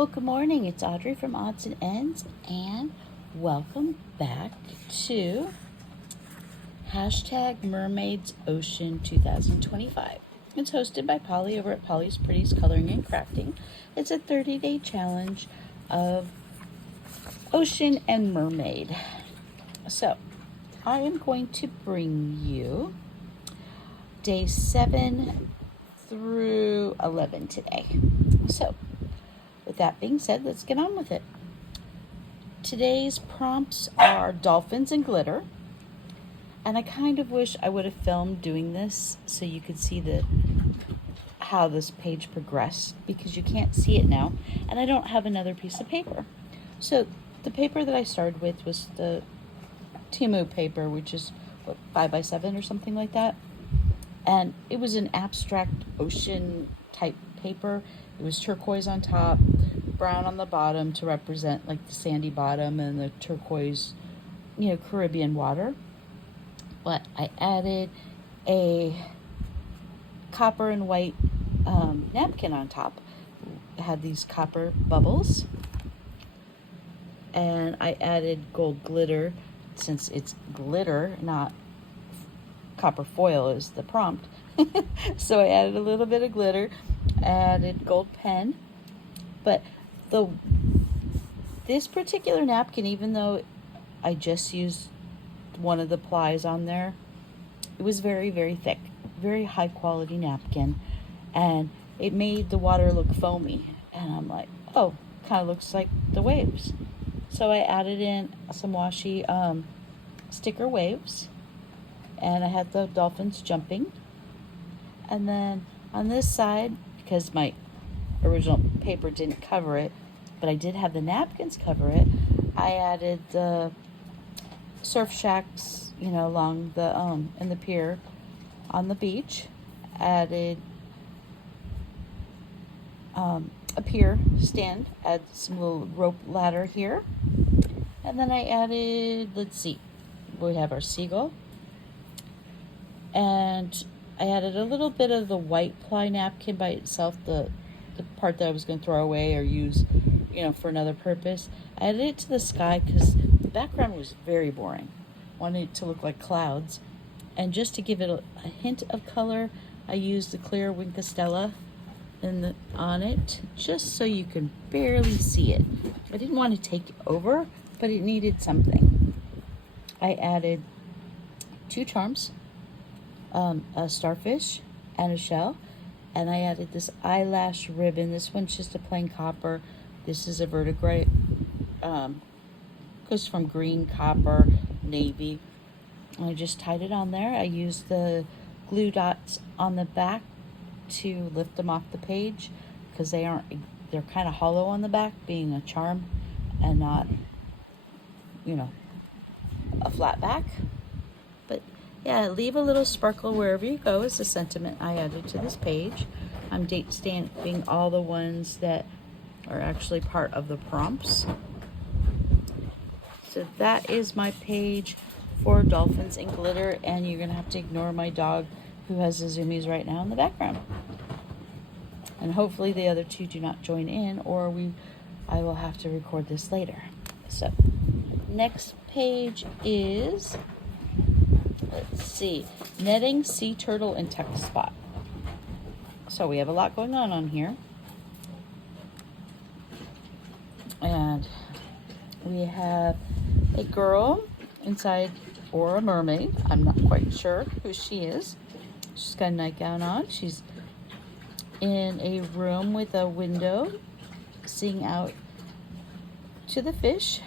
Well, good morning. It's Audrey from Odds and Ends, and welcome back to #Mermaids Ocean 2025. It's hosted by Polly over at Polly's Pretties Coloring and Crafting. It's a 30-day challenge of ocean and mermaid. So, I am going to bring you day 7 through 11 today. So, with that being said, let's get on with it. Today's prompts are dolphins and glitter. And I kind of wish I would have filmed doing this so you could see how this page progressed, because you can't see it now. And I don't have another piece of paper. So the paper that I started with was the Timu paper, which is what, 5x7 or something like that. And it was an abstract ocean type paper. It was turquoise on top, brown on the bottom to represent like the sandy bottom and the turquoise, Caribbean water. But I added a copper and white napkin on top. It had these copper bubbles. And I added gold glitter, since it's glitter, not copper foil is the prompt. So I added a little bit of glitter, added gold pen. But this particular napkin, even though I just used one of the plies on there, it was very, very thick, very high quality napkin, and it made the water look foamy. And I'm like, oh, kind of looks like the waves. So I added in some washi sticker waves, and I had the dolphins jumping. And then on this side, because my original paper didn't cover it, but I did have the napkins cover it, I added the surf shacks, along the in the pier on the beach. Added a pier stand, add some little rope ladder here, and then I added, let's see, we have our seagull, and I added a little bit of the white ply napkin by itself, the part that I was going to throw away or use, for another purpose. I added it to the sky because the background was very boring. Wanted it to look like clouds, and just to give it a hint of color, I used the clear Wink Stella on it, just so you can barely see it. I didn't want to take it over, but it needed something. I added 2 charms, a starfish and a shell, and I added this eyelash ribbon. This one's just a plain copper. This is a verdigris. Goes from green, copper, navy. I just tied it on there. I used the glue dots on the back to lift them off the page, because they're kind of hollow on the back, being a charm and not, a flat back. But yeah, leave a little sparkle wherever you go is the sentiment I added to this page. I'm date stamping all the ones that are actually part of the prompts. So that is my page for dolphins and glitter, and you're gonna have to ignore my dog who has the zoomies right now in the background. And hopefully the other 2 do not join in, or I will have to record this later. So next page is, let's see, netting, sea turtle, and text spot. So we have a lot going on here. And we have a girl inside, or a mermaid. I'm not quite sure who she is. She's got a nightgown on. She's in a room with a window, seeing out to the fish.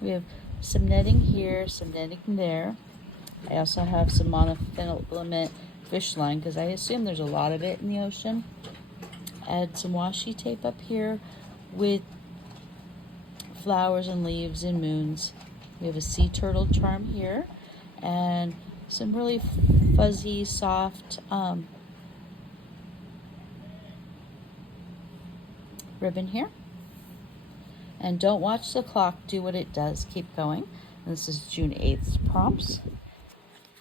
We have some netting here, some netting there. I also have some monofilament fish line, because I assume there's a lot of it in the ocean. Add some washi tape up here with flowers and leaves and moons. We have a sea turtle charm here, and some really fuzzy, soft ribbon here. And don't watch the clock, do what it does, keep going. And this is June 8th prompts.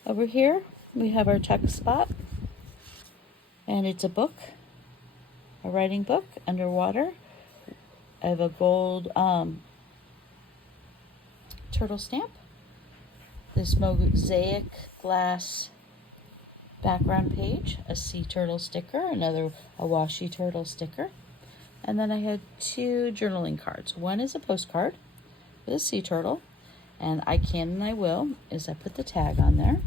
Over here we have our text spot, and it's a book, a writing book underwater I have a gold turtle stamp, this mosaic glass background page, a sea turtle sticker, a washi turtle sticker, and then I had 2 journaling cards. One is a postcard with a sea turtle, and I can and I will is I put the tag on there.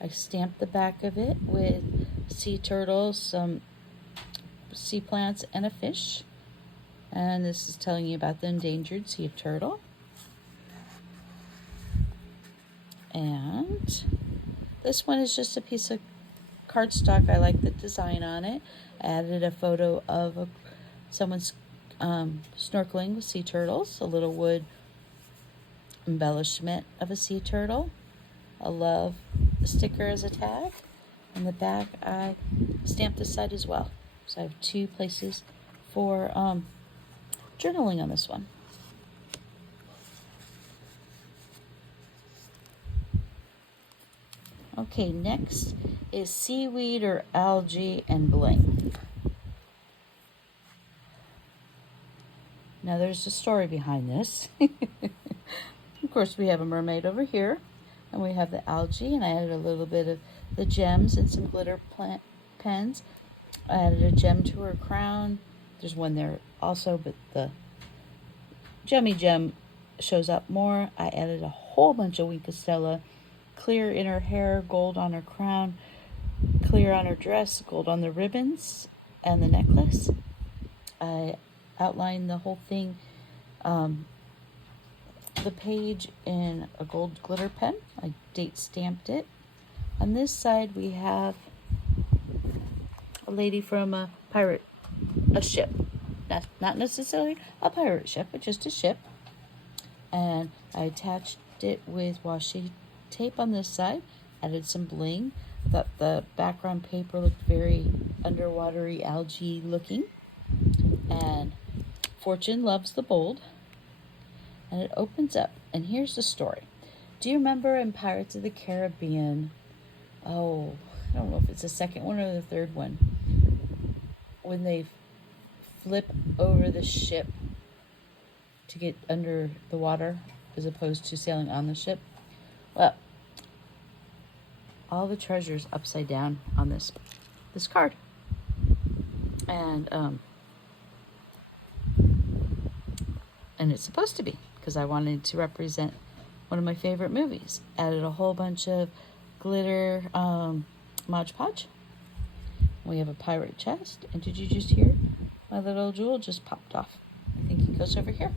I stamped the back of it with sea turtles, some sea plants, and a fish. And this is telling you about the endangered sea turtle. And this one is just a piece of cardstock. I like the design on it. I added a photo of someone's snorkeling with sea turtles, a little wood embellishment of a sea turtle, a love sticker as a tag, and the back I stamped this side as well. So I have 2 places for journaling on this one. Okay, next is seaweed or algae and bling. Now there's a story behind this. Of course, we have a mermaid over here, and we have the algae, and I added a little bit of the gems and some glitter pens. I added a gem to her crown. There's one there also, but the gemmy gem shows up more. I added a whole bunch of Wink Stella, clear in her hair, gold on her crown, clear on her dress, gold on the ribbons and the necklace. I outlined the whole thing, the page in a gold glitter pen. I date stamped it. On this side we have a lady from a ship. Not necessarily a pirate ship, but just a ship. And I attached it with washi tape on this side, added some bling. I thought the background paper looked very underwatery, algae looking. And Fortune loves the bold. And it opens up, and here's the story. Do you remember in Pirates of the Caribbean, I don't know if it's the second one or the third one, when they flip over the ship to get under the water as opposed to sailing on the ship? Well, all the treasure's upside down on this card. And it's supposed to be, because I wanted to represent one of my favorite movies. Added a whole bunch of glitter Mod Podge. We have a pirate chest. And did you just hear my little jewel just popped off? I think he goes over here.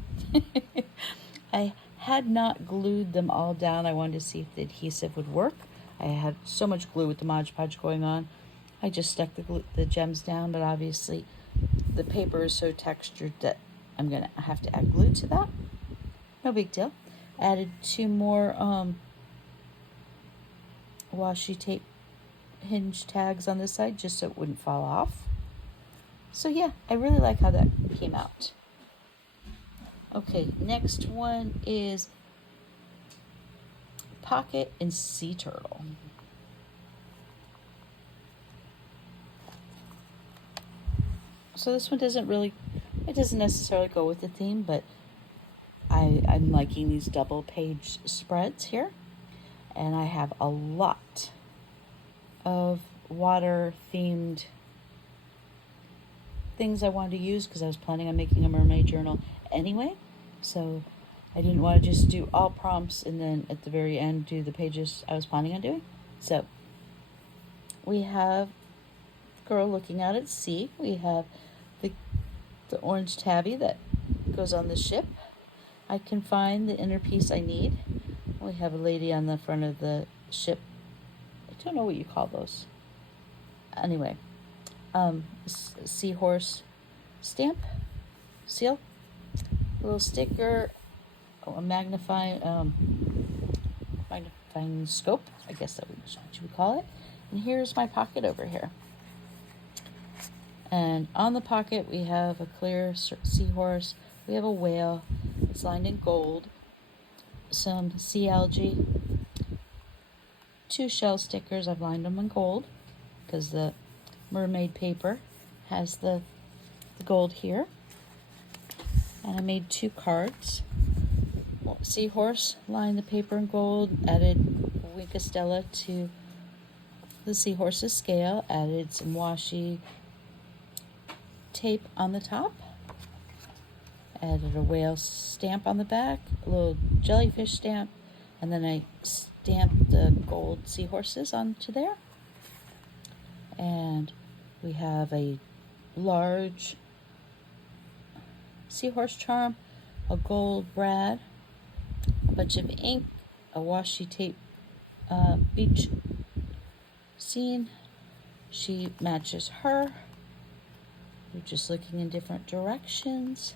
I had not glued them all down. I wanted to see if the adhesive would work. I had so much glue with the Mod Podge going on. I just stuck the gems down, but obviously the paper is so textured that I'm going to have to add glue to that. No big deal. Added 2 more washi tape hinge tags on this side just so it wouldn't fall off. So yeah, I really like how that came out. Okay, next one is pocket and sea turtle. So this one doesn't necessarily go with the theme, but I'm liking these double page spreads here. And I have a lot of water themed things I wanted to use because I was planning on making a mermaid journal anyway. So I didn't want to just do all prompts and then at the very end do the pages I was planning on doing. So we have girl looking out at sea. We have the orange tabby that goes on the ship. I can find the inner piece I need. We have a lady on the front of the ship. I don't know what you call those. Anyway, seahorse stamp, seal, a little sticker, a magnifying scope, I guess that what you would call it. And here's my pocket over here. And on the pocket we have a clear seahorse. We have a whale. It's lined in gold. Some sea algae. 2 shell stickers. I've lined them in gold because the mermaid paper has the gold here. And I made 2 cards. Seahorse, lined the paper in gold, added Winkostella to the seahorse's scale, added some washi tape on the top, added a whale stamp on the back, a little jellyfish stamp, and then I stamped the gold seahorses onto there. And we have a large seahorse charm, a gold brad, a bunch of ink, a washi tape beach scene. She matches her. We're just looking in different directions.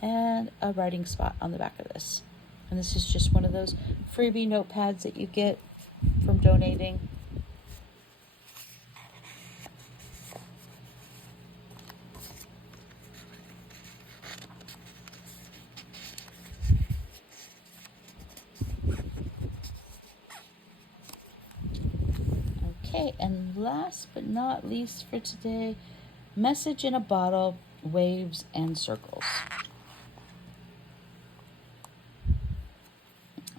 And a writing spot on the back of this. And this is just one of those freebie notepads that you get from donating. Okay, and last but not least for today, message in a bottle, waves and circles.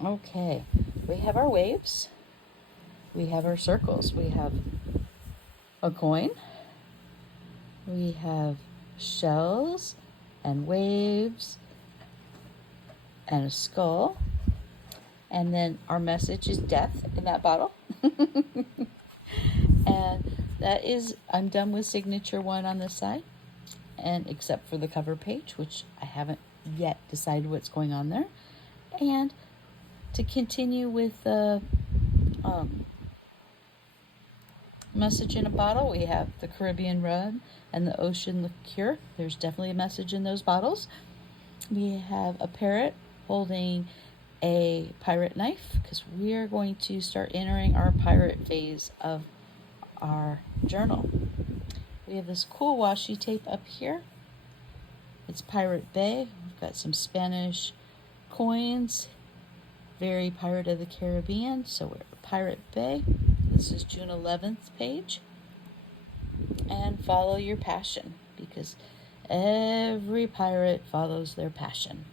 Okay, we have our waves, we have our circles, we have a coin, we have shells and waves and a skull, and then our message is death in that bottle. And that is, I'm done with signature 1 on this side, and except for the cover page, which I haven't yet decided what's going on there. And to continue with the message in a bottle, we have the Caribbean rum and the ocean liqueur. There's definitely a message in those bottles. We have a parrot holding a pirate knife, because we are going to start entering our pirate phase of our journal. We have this cool washi tape up here. It's Pirate Bay. We've got some Spanish coins, very Pirate of the Caribbean. So we're Pirate Bay. This is June 11th page. And follow your passion, because every pirate follows their passion.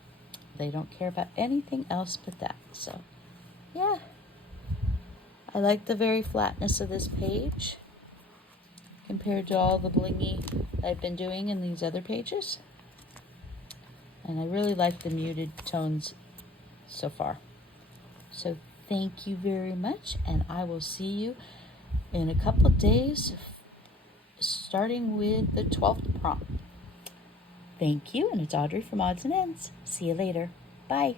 They don't care about anything else but that. So, yeah. I like the very flatness of this page compared to all the blingy I've been doing in these other pages. And I really like the muted tones so far. So thank you very much, and I will see you in a couple of days, starting with the 12th prompt. Thank you, and it's Audrey from Odds and Ends. See you later. Bye.